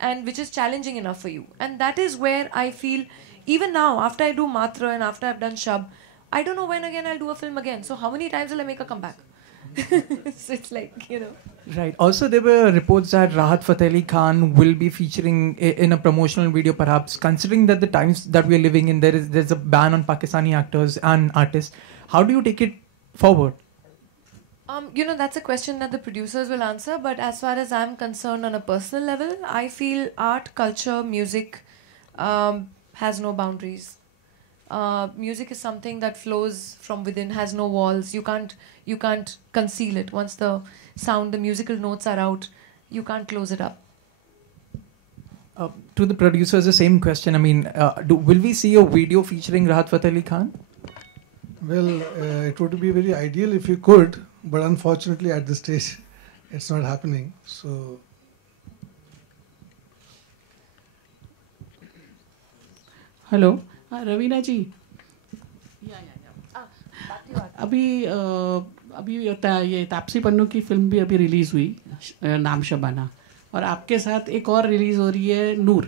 and which is challenging enough for you. And that is where I feel, even now, after I do Matra and after I've done Shab, I don't know when again I'll do a film again. So how many times will I make a comeback? So it's like, you know. Right. Also, there were reports that Rahat Fateh Ali Khan will be featuring in a promotional video, perhaps. Considering that the times that we are living in, there's a ban on Pakistani actors and artists. How do you take it forward? You know, that's a question that the producers will answer. But as far as I'm concerned, on a personal level, I feel art, culture, music has no boundaries. Music is something that flows from within, has no walls. You can't conceal it. Once the sound, the musical notes are out, you can't close it up. To the producers, the same question. I mean, will we see a video featuring Rahat Fateh Ali Khan? Well, it would be very ideal if you could, but unfortunately at this stage, it's not happening. So. Hello. Raveena जी, अभी ये तापसी पन्नू की film भी अभी release हुई, नाम शबाना, और आपके साथ एक और रिलीज़ हो रही है नूर.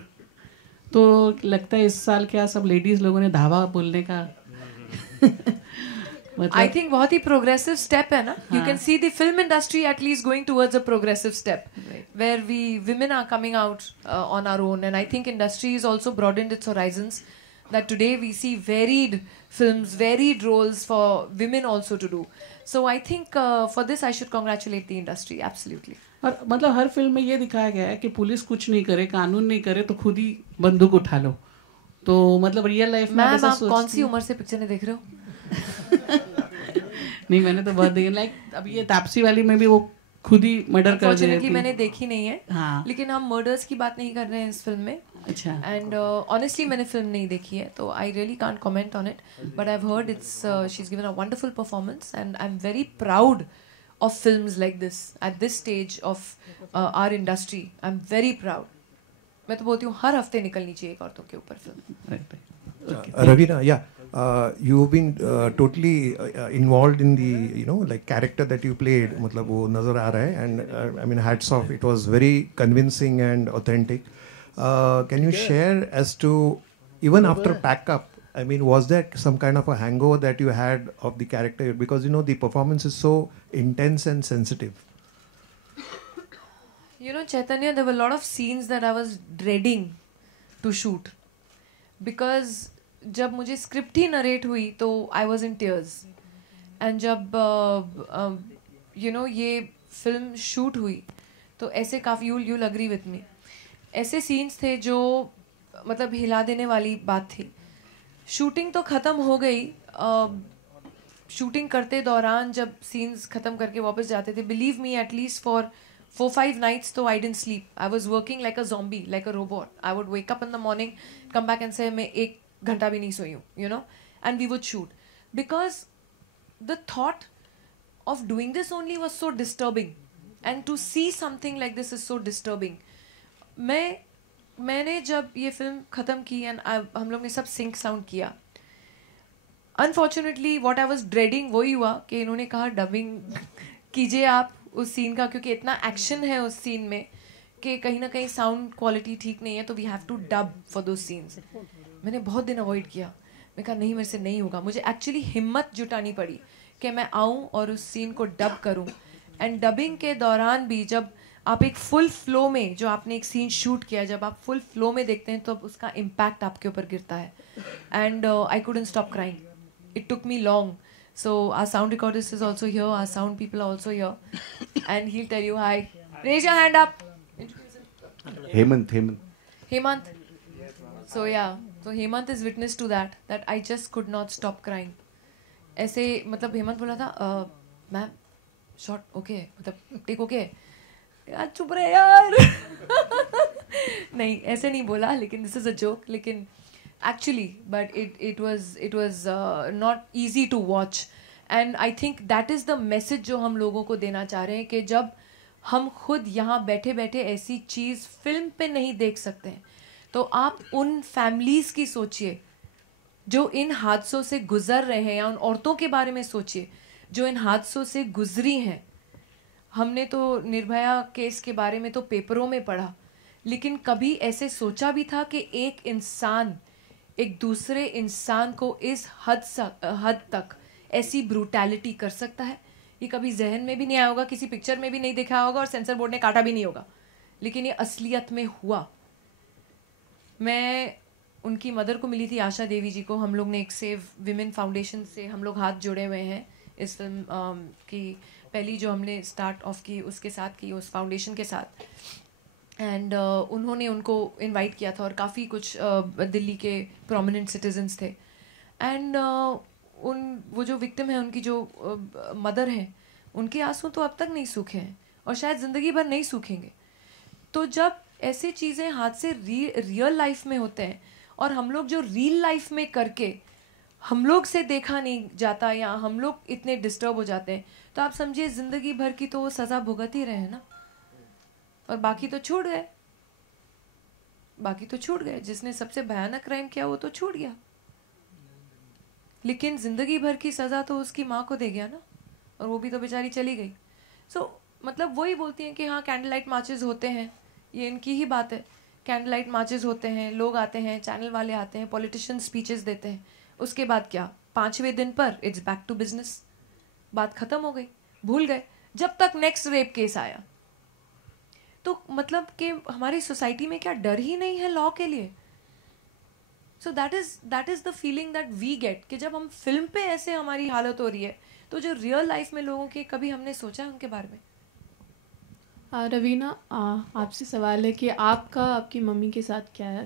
तो लगता है इस साल क्या सब लेडीज़ लोगों ने धावा बोलने का I think बहुत ही progressive step है ना. You can see the film industry at least going towards a progressive step, where women are coming out on our own, and I think industry has also broadened its horizons. That today we see varied films, varied roles for women also to do. So I think for this I should congratulate the industry, absolutely. और मतलब हर film में ये दिखाया गया है कि police कुछ नहीं करे, कानून नहीं करे तो खुद ही बंदूक उठा लो. तो मतलब रियल लाइफ में मैम, आप कौन सी उम्र से पिक्चर देख रहे हो? नहीं, मैंने तो बहुत देखी. लाइक अभी ये तापसी वाली में भी वो खुद ही मर्डर कर दे रही थी. मैंने देखी नहीं है. हाँ. लेकिन हम मर्डर्स की बात नहीं कर रहे हैं इस फिल्म में. अच्छा. एंड ऑनेस्टली मैंने फिल्म नहीं देखी है, तो I really can't comment on it, but I have heard she is given a wonderful performance, and I am very proud of films like this at this stage of our industry. I'm very proud. मैं तो बोलती हूँ हर हफ्ते निकलनी चाहिए एक औरतों के ऊपर film. Ravina, yeah, you've been totally involved in the like character that you played. मतलब वो नजर आ रहा है, and I mean hats off. It was very convincing and authentic. Can you share as to even after pack up? I mean, was there some kind of a hangover that you had of the character? Because the performance is so intense and sensitive. You know, Chaitanya, there were a lot of scenes that I was dreading to shoot. Because जब मुझे script ही narrate हुई तो I was in tears. And जब ये film shoot हुई तो ऐसे काफ़ी you'll agree with me. ऐसे सीन्स थे जो मतलब हिला देने वाली बात थी. शूटिंग तो ख़त्म हो गई. शूटिंग करते दौरान जब सीन्स ख़त्म करके वापस जाते थे, believe me, at least for 4-5 nights तो I didn't sleep. I was working like a zombie, like a robot. I would wake up in the morning, come back and से मैं 1 घंटा भी नहीं सोई हूँ, and we would shoot. Because the thought of doing this only was so disturbing, and to see something like this is so disturbing. मैंने जब ये फिल्म ख़त्म की एंड हम लोग ने सब सिंक साउंड किया, unfortunately what I was dreading वही हुआ कि इन्होंने कहा डबिंग कीजिए आप उस सीन का, क्योंकि इतना एक्शन है उस सीन में कि कहीं ना कहीं साउंड क्वालिटी ठीक नहीं है, तो we have to dub for those scenes. मैंने बहुत दिन अवॉइड किया. मैं कहा नहीं, मेरे से नहीं होगा. मुझे एक्चुअली हिम्मत जुटानी पड़ी कि मैं आऊँ और उस सीन को डब करूँ. एंड डबिंग के दौरान भी जब आप एक फुल फ्लो में, जो आपने एक सीन शूट किया, जब आप फुल फ्लो में देखते हैं तो उसका इम्पैक्ट आपके ऊपर गिरता है. And I couldn't stop crying. It took me long. So our sound recordist is also here, our sound people are also here, and he'll tell you hi. Raise your hand up. Hemant. So yeah, so Hemant is witness to that I just could not stop crying. ऐसे मतलब हेमंत बोला था ma'am shot okay, मतलब take okay. यार चुप रहे यार. नहीं, ऐसे नहीं बोला, लेकिन दिस इज अ जोक. लेकिन actually, but it was not easy to watch, and I think that is the message जो हम लोगों को देना चाह रहे हैं कि जब हम खुद यहाँ बैठे बैठे ऐसी चीज़ फिल्म पे नहीं देख सकते हैं, तो आप उन फैमिलीज़ की सोचिए जो इन हादसों से गुजर रहे हैं, या उन औरतों के बारे में सोचिए जो इन हादसों से गुजरी हैं. हमने तो निर्भया केस के बारे में तो पेपरों में पढ़ा, लेकिन कभी ऐसे सोचा भी था कि एक इंसान एक दूसरे इंसान को इस हद तक ऐसी ब्रूटैलिटी कर सकता है? ये कभी जहन में भी नहीं आया होगा, किसी पिक्चर में भी नहीं देखा होगा और सेंसर बोर्ड ने काटा भी नहीं होगा, लेकिन ये असलियत में हुआ। मैं उनकी मदर को मिली थी, आशा देवी जी को। हम लोग ने एक सेव विमेन फाउंडेशन से हम लोग हाथ जुड़े हुए हैं इस फिल्म की पहली जो हमने स्टार्ट ऑफ की उसके साथ की, उस फाउंडेशन के साथ। एंड उन्होंने उनको इनवाइट किया था और काफ़ी कुछ दिल्ली के प्रोमिनेंट सिटीजन्स थे। एंड वो जो विक्टिम है, उनकी जो मदर है, उनके आंसू तो अब तक नहीं सूखे हैं और शायद ज़िंदगी भर नहीं सूखेंगे। तो जब ऐसी चीज़ें हाथ से रियल लाइफ में होते हैं और हम लोग जो रियल लाइफ में करके हम लोग से देखा नहीं जाता या हम लोग इतने डिस्टर्ब हो जाते हैं, तो आप समझिए ज़िंदगी भर की तो वो सज़ा भुगत ही रहे हैं ना। और बाकी तो छूट गए, बाकी तो छूट गए। जिसने सबसे भयानक क्राइम किया वो तो छूट गया, लेकिन जिंदगी भर की सजा तो उसकी माँ को दे गया ना, और वो भी तो बेचारी चली गई। मतलब वही बोलती हैं कि हाँ कैंडल लाइट मार्चेस होते हैं, ये इनकी ही बात है। कैंडल लाइट मार्चेस होते हैं, लोग आते हैं, चैनल वाले आते हैं, पॉलिटिशियन स्पीचेस देते हैं, उसके बाद क्या 5वें दिन पर इट्स बैक टू बिजनेस, बात खत्म हो गई, भूल गए, जब तक नेक्स्ट रेप केस आया। तो मतलब कि हमारी सोसाइटी में क्या डर ही नहीं है लॉ के लिए? So that is the feeling that we get कि जब हम फिल्म पे ऐसे हमारी हालत हो रही है, तो जो रियल लाइफ में लोगों के कभी हमने सोचा है उनके बारे में? रवीना, आपसे सवाल है कि आपकी मम्मी के साथ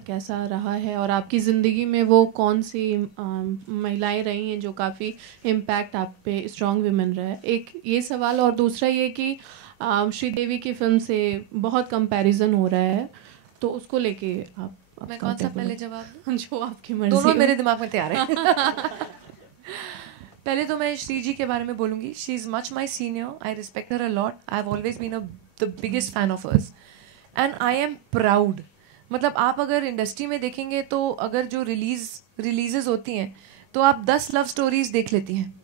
कैसा रहा है और आपकी ज़िंदगी में वो कौन सी महिलाएं रही हैं जो काफ़ी इम्पैक्ट आप पे, स्ट्रॉन्ग वुमेन रहा है? एक ये सवाल, और दूसरा ये कि श्रीदेवी की फिल्म से बहुत कंपैरिजन हो रहा है, तो उसको लेके आप मैं कौन सा पहले जवाब दूं? जो आपकी मर्जी। दोनों मेरे दिमाग में तैयार है। पहले तो मैं श्री जी के बारे में बोलूँगी। She is much my senior, I respect her a lot, I have always been the biggest fan of hers and I am proud. मतलब आप अगर इंडस्ट्री में देखेंगे तो अगर जो रिलीजेस होती हैं तो आप 10 लव स्टोरीज देख लेती हैं,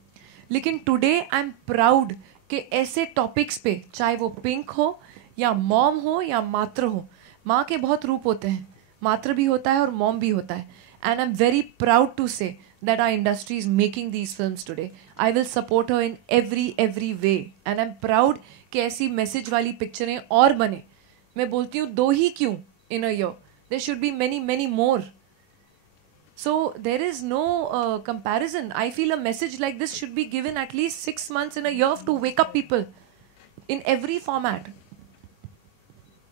लेकिन टुडे आई एम प्राउड कि ऐसे टॉपिक्स पे, चाहे वो पिंक हो या मॉम हो या मात्र हो, माँ के बहुत रूप होते हैं, मात्र भी होता है और मॉम भी होता है, and I am very proud to say that our industry is making these films today. I will support her in every way and I'm proud कि ऐसी मैसेज वाली पिक्चरें और बने। मैं बोलती हूँ 2 ही क्यों in a year, there should be many more. So there is no comparison. I feel a message like this should be given at least 6 months in a year to wake up people in every format.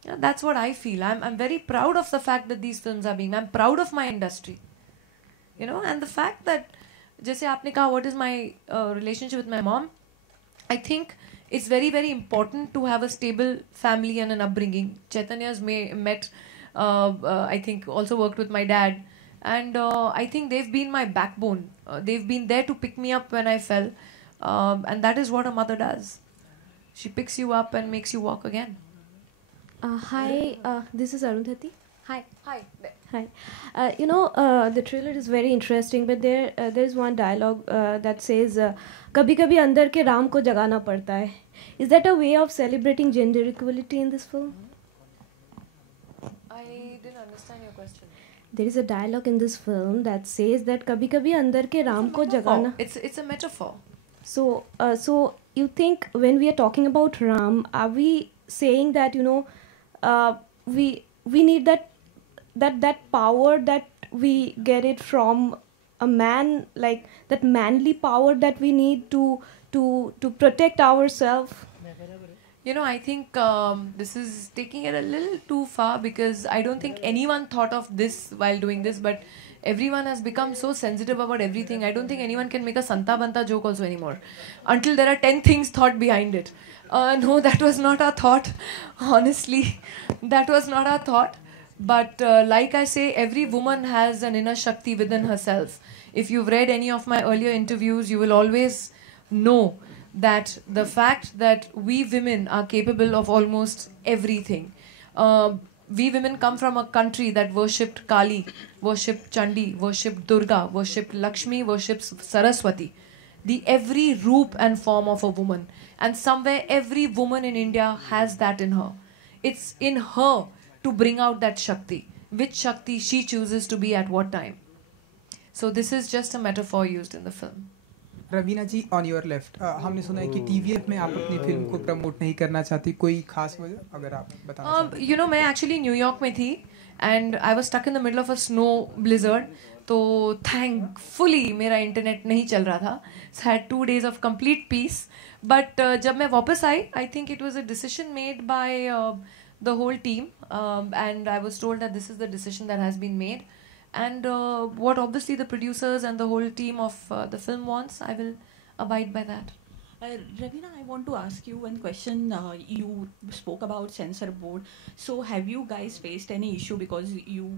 Yeah, that's what I feel. I'm very proud of the fact that these films are being. I'm proud of my industry. You know, and the fact that, जैसे आपने कहा, what is my relationship with my mom? I think it's very important to have a stable family and an upbringing. Chaitanya's met, I think, also worked with my dad, and I think they've been my backbone. They've been there to pick me up when I fell, and that is what a mother does. She picks you up and makes you walk again. Hi, this is Arundhati. Hi. Hi. Hi. The trailer is very interesting, but there is one dialogue that says, "कभी कभी अंदर के राम को जगाना पड़ता है." Is that a way of celebrating gender equality in this film? I didn't understand your question. There is a dialogue in this film that says that कभी कभी अंदर के राम को जगाना. It's a metaphor. So you think when we are talking about Ram, are we saying that we need that power that we get it from a man, like that manly power that we need to protect ourselves? I think this is taking it a little too far, because I don't think anyone thought of this while doing this, but everyone has become so sensitive about everything. I don't think anyone can make a Santa Banta joke also anymore until there are 10 things thought behind it. No, that was not our thought. Honestly, that was not our thought. But like I say, every woman has an inner Shakti within herself. If you've read any of my earlier interviews, you will always know that the fact that we women are capable of almost everything. We women come from a country that worshipped Kali, worshipped Chandi, worshipped Durga, worshipped Lakshmi, worships Saraswati. The every roop and form of a woman. And somewhere every woman in India has that in her. It's in her to bring out that Shakti, which Shakti she chooses to be at what time. So this is just a metaphor used in the film. Raveena ji, on your left, हमने सुना है कि TVF में आप अपनी film को promote नहीं करना चाहती, कोई खास वजह अगर आप बताना चाहें? You know, मैं एक्चुअली न्यूयॉर्क में थी and I was stuck in the middle of a snow blizzard, तो थैंकफुली मेरा इंटरनेट नहीं चल रहा था. So had 2 days off complete peace. But जब मैं वापस आई, I think it was a decision made by the whole team, and I was told that this is the decision that has been made, and what obviously the producers and the whole team of the film wants, I will abide by that. Ravina, I want to ask you one question. You spoke about censor board. So have you guys faced any issue because you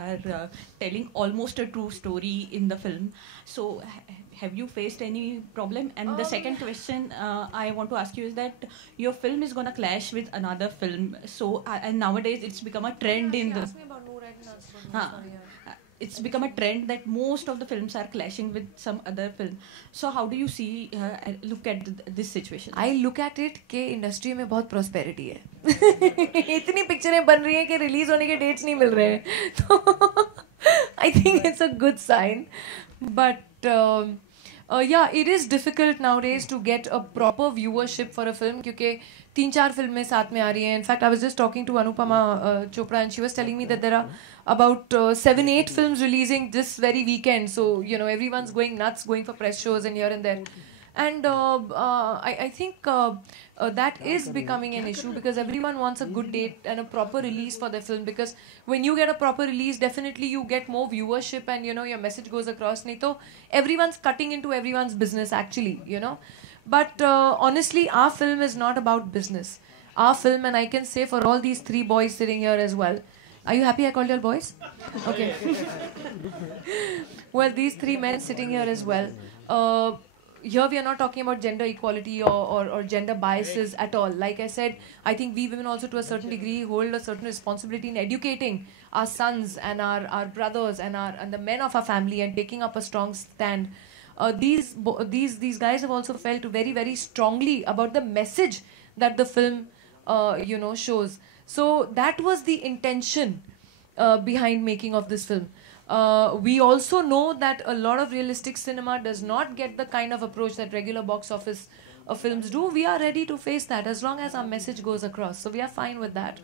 are telling almost a true story in the film? So have you faced any problem? And the second question I want to ask you is that your film is going to clash with another film. So and nowadays it's become a trend in the... Ask me about Noor, I didn't answer. Sorry, yeah. It's become a trend that most of the films are clashing with some other film. So how do you see look at this situation? I look at it कि industry में बहुत prosperity है. इतनी पिक्चरें बन रही हैं कि रिलीज होने के डेट्स नहीं मिल रहे हैं, तो I think it's a good sign. But yeah, it is difficult nowadays to get a proper viewership for a film क्योंकि 3-4 फिल्में साथ में आ रही हैं. In fact, I was just talking to Anupama Chopra and she was telling me that there are about 7-8 films releasing this very weekend. So, you know, everyone's going nuts, going for press shows and here and there. And I think that is becoming an issue because everyone wants a good date and a proper release for their film, because when you get a proper release, definitely you get more viewership and, you know, your message goes across. Nahi to everyone's cutting into everyone's business actually, you know. But honestly, our film is not about business. Our film, and I can say for all these 3 boys sitting here as well. Are you happy I called you all boys? Okay. Well, these 3 men sitting here as well. Here we are not talking about gender equality or gender biases at all. Like I said, I think we women also to a certain degree hold a certain responsibility in educating our sons and our brothers and the men of our family and taking up a strong stand. These guys have also felt very, very strongly about the message that the film you know, shows. So that was the intention behind making of this film. We also know that a lot of realistic cinema does not get the kind of approach that regular box office films do. We are ready to face that as long as our message goes across. So we are fine with that.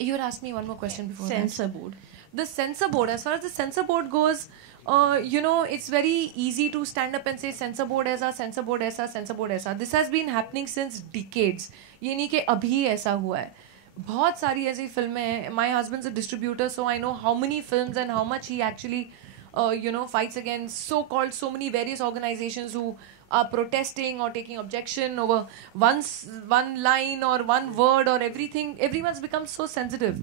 You had asked me one more question before. Censor board. The censor board, as far as the censor board goes, you know, it's very easy to stand up and say censor board aisa, censor board aisa, censor board aisa. This has been happening since decades. ये नहीं कि अभी ऐसा हुआ है. बहुत सारी ऐसी फिल्में हैं. My husband's a distributor, so I know how many films and how much he actually, you know, fights against so many various organizations who are protesting or taking objection over one line or one word or everything. Everyone's become so sensitive.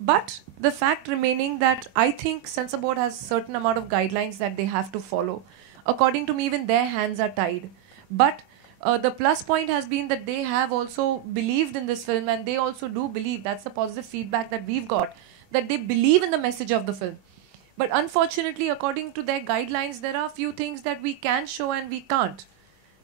But the fact remaining that I think censor board has a certain amount of guidelines that they have to follow. According to me, even their hands are tied. But the plus point has been that they have also believed in this film, and they also do believe, that's the positive feedback that we've got, that they believe in the message of the film. But unfortunately, according to their guidelines, there are a few things that we can show and we can't.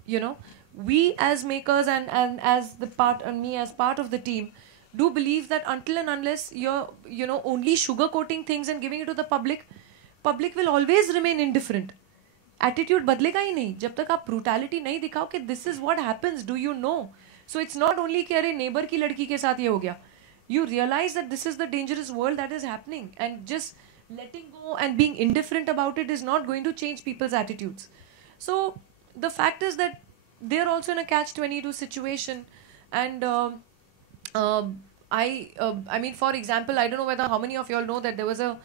You know, we as makers and as the part, and me as part of the team, do believe that until and unless you're, you know, only sugarcoating things and giving it to the public will always remain indifferent. Attitude बदलेगा ही नहीं जब तक आप brutality नहीं दिखाओ कि this is what happens, do you know? So it's not only कि अरे neighbor की लड़की के साथ ये हो गया. You realize that this is the dangerous world that is happening, and just letting go and being indifferent about it is not going to change people's attitudes. So the fact is that they're also in a catch-22 situation, and I mean, for example, I don't know whether how many of you all know that there was a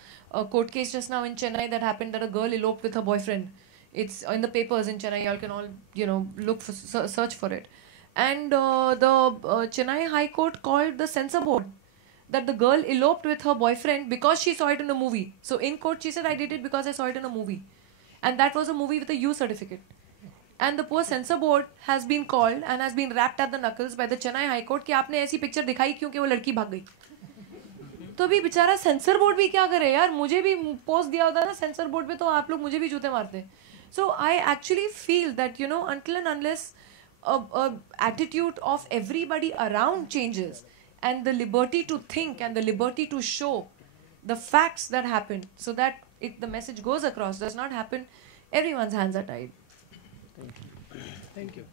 court case just now in Chennai that happened that a girl eloped with her boyfriend. It's in the papers in Chennai. Y'all can all, you know, look for search for it. And the Chennai High Court called the censor board that the girl eloped with her boyfriend because she saw it in a movie. So in court she said, I did it because I saw it in a movie, and that was a movie with a U certificate. And the poor censor board has been called and has been wrapped at the knuckles by the Chennai High Court कि आपने ऐसी picture दिखाई क्योंकि वो लड़की भाग गई. तो अभी बेचारा सेंसर बोर्ड भी क्या करे यार, मुझे भी पोस्ट दिया होता ना सेंसर बोर्ड पे तो आप लोग मुझे भी जूते मारते. So I actually feel that, you know, until and unless a attitude of everybody around changes, and the liberty to think and the liberty to show the facts that happened, so that the message goes across, does not happen, everyone's hands are tied. Thank you.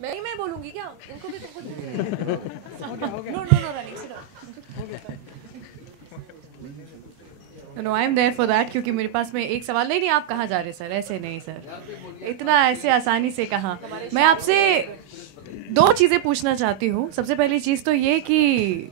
मैं बोलूंगी क्या? इनको भी तुमको No, Rani, sit down. No, I am there for that, क्योंकि मेरे पास में एक सवाल नहीं आप कहाँ जा रहे सर? ऐसे नहीं सर, इतना ऐसे आसानी से कहाँ। मैं आपसे 2 चीज़ें पूछना चाहती हूँ। सबसे पहली चीज़ तो ये कि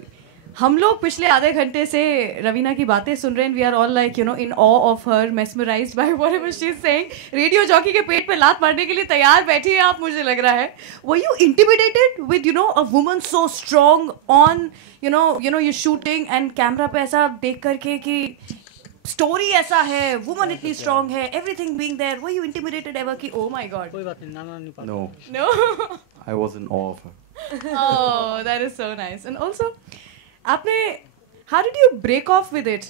हम लोग पिछले आधे घंटे से रवीना की बातें सुन रहे हैं, we are all like in awe of her, mesmerised by whatever she is saying. Radio jockey के पेट पे लात मारने के लिए तैयार बैठी है आप, मुझे लग रहा है। वर you intimidated with a woman so strong on you shooting and camera पे ऐसा देख करके कि स्टोरी ऐसा है, वुमन इतनी स्ट्रांग है, everything being there, were you intimidated ever कि ओ माय गॉड? कोई बात नहीं, no I was in awe of her. Oh, that is so nice. And also आपने, how did you break off with it?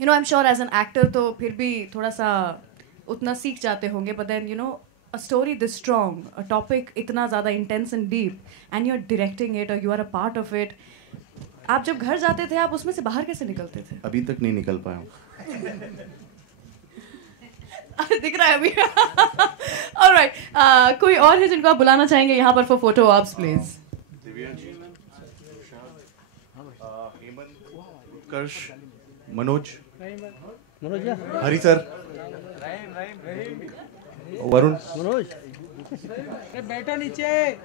I am sure as an actor तो फिर भी थोड़ा सा उतना सीख जाते होंगे, but then a story this strong, a topic इतना ज़्यादा intense and deep, and you are directing it और you are a part of it. आप जब घर जाते थे, आप उसमें से बाहर कैसे निकलते थे? अभी तक नहीं निकल पाया हूँ। दिख रहा है अभी। ऑलराइट, कोई और है जिनको आप बुलाना चाहेंगे यहाँ पर for photo ops please? Utkarsh, Manoj, Hari sir, Varun, Manoj, बैठो नीचे।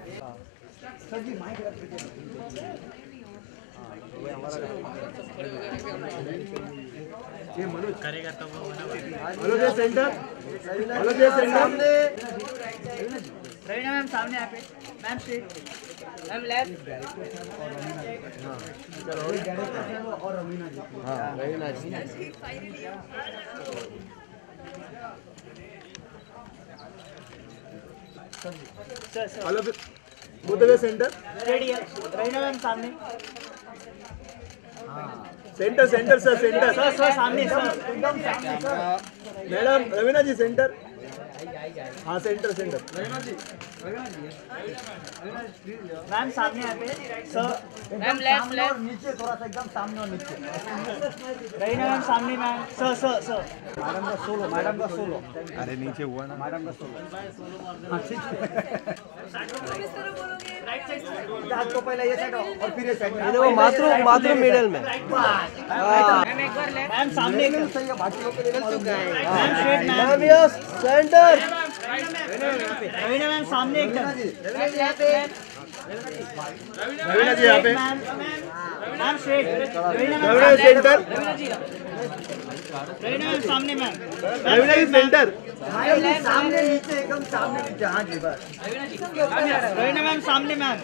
करेगा तब वो हेलो जे सेंटर, हेलो जे सेंटर सामने, रवीना मैम सामने आप, मैम स्ट्रेट, मैम लेफ्ट, और रवीना जी, हाँ रवीना जी, हेलो बुद्धवे सेंटर, रेडी है, रवीना मैम सामने, centre centre sir, centre sir सामने सर, एकदम सामने सर, मैडम रवीना जी सेंटर, हाँ सेंटर सेंटर, रवीना जी मैम सामने आते सर, मैम लेफ्ट लेफ्ट नीचे थोड़ा सा, एकदम सामने और नीचे, रवीना मैम सामने, ma'am sir sir sir, madam का सोलो, मैडम का सोलो, अरे नीचे हुआ ना मैडम का सोलो, हाँ ठीक है, हाथ को पहले ये साइड और फिर ये साइड, वो मात्र मिडिल में, मैम सामने सही है, बाकी लोग के लिए चल चुका है, ma'am straight ma'am, yes centre, Raveena ma'am सामने एकदम, रवीना जी यहाँ पे, ma'am straight, Raveena centre, Raveena ma'am सामने, मैम रवीना जी सेंटर, सामने नीचे, एकदम सामने नीचे, हाँ जी बस, रवीना मैम सामने, मैम